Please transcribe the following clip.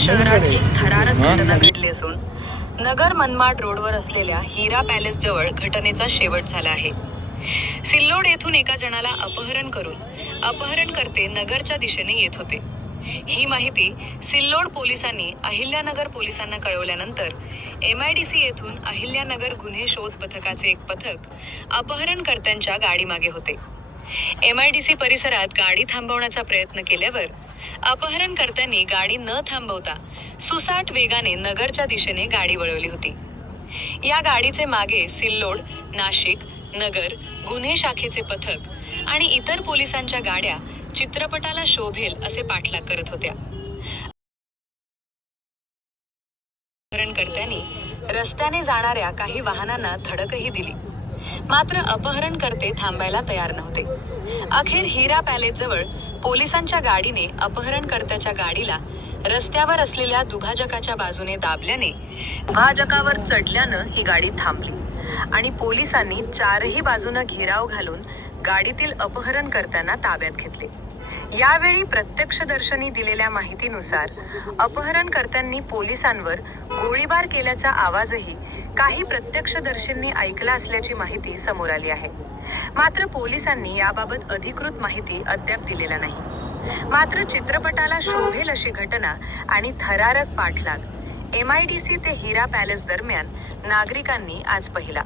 शहरात एक थरारक घटना घडली असून नगर मनमाड रोडवर असलेल्या हिरा पॅलेस जवळ घटनेचा शेवट झाला आहे। सिल्लोड येथून एका जणाला अपहरण करून अपहरणकर्ते नगरच्या दिशेने येत होते। ही माहिती सिल्लोड पोलिसांनी अहिल्यानगर पोलिसांना कळवल्यानंतर MIDC येथून अहिल्यानगर गुन्हे शोध पथकाचे एक पथक अपहरणकर्त्यांच्या गाडीमागे होते। MIDC परिसरात गाडी थांबवण्याचा प्रयत्न केल्यावर अपहरणकर्त्यांनी गाडी न थांबवता सुसाट वेगाने नगरच्या दिशेने गाडी वळवली होती। या गाडीचे मागे सिल्लोड, नाशिक, नगर गुन्हे शाखेचे पथक आणि इतर पोलिसांच्या गाड्या चित्रपटाला शोभेल असे पाठलाग करत होत्या। अपहरणकर्त्यांनी रस्त्याने जाणाऱ्या काही वाहनांना धडकही दिली, मात्र अपहरणकर्ते थांबायला तयार नव्हते। अखेर हिरा पॅलेस जवळ पोलिसांच्या गाडीने अपहरणकर्त्याच्या गाडीला रस्त्यावर असलेल्या दुभाजकाच्या बाजूने दाबल्याने दुभाजकावर चढल्यानं ही गाडी थांबली आणि पोलिसांनी चारही बाजूनं घेराव घालून गाडीतील अपहरणकर्त्यांना ताब्यात घेतले। यावेळी प्रत्यक्षदर्शींनी दिलेल्या माहितीनुसार अपहरणकर्त्यांनी पोलिसांवर गोळीबार केल्याचा आवाजही काही प्रत्यक्षदर्शींनी ऐकला असल्याची माहिती समोर आली आहे। मात्र पोलिसांनी याबाबत अधिकृत माहिती अद्याप दिलेला नाही। मात्र चित्रपटाला शोभेल अशी घटना आणि थरारक पाठलाग MIDC ते हिरा पॅलेस दरम्यान नागरिकांनी आज पाहिला।